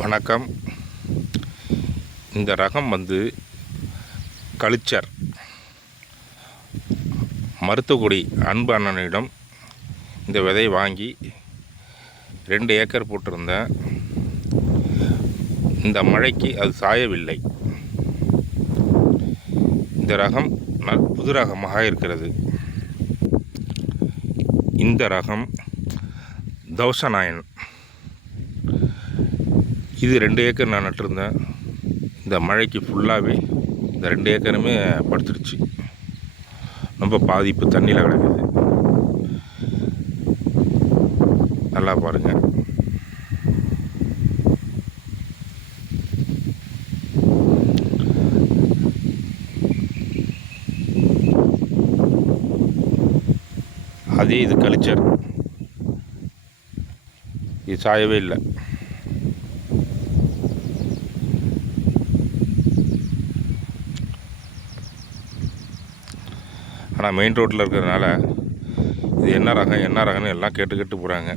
வணக்கம். இந்த ரகம் வந்து கல்ச்சர் மருத்துவக்குடி அன்பு அண்ணனிடம் இந்த விதை வாங்கி ரெண்டு ஏக்கர் போட்டிருந்தேன். இந்த மழைக்கு அது சாயவில்லை. இந்த ரகம் ந புது ரகமாக இருக்கிறது. இந்த ரகம் தௌசநாயன் இது ரெண்டு ஏக்கர் நான் நட்டிருந்தேன். இந்த மழைக்கு ஃபுல்லாகவே இந்த ரெண்டு ஏக்கருமே படுத்துடுச்சு. ரொம்ப பாதிப்பு தண்ணியில் கிடக்குது. நல்லா பாருங்கள் அதே இது கலிச்சர் இது சாயவே இல்லை. ஆனால் மெயின் ரோட்டில் இருக்கிறதுனால இது என்ன ரகம் என்ன ரகம்னு எல்லாம் கேட்டு கேட்டு போகிறாங்க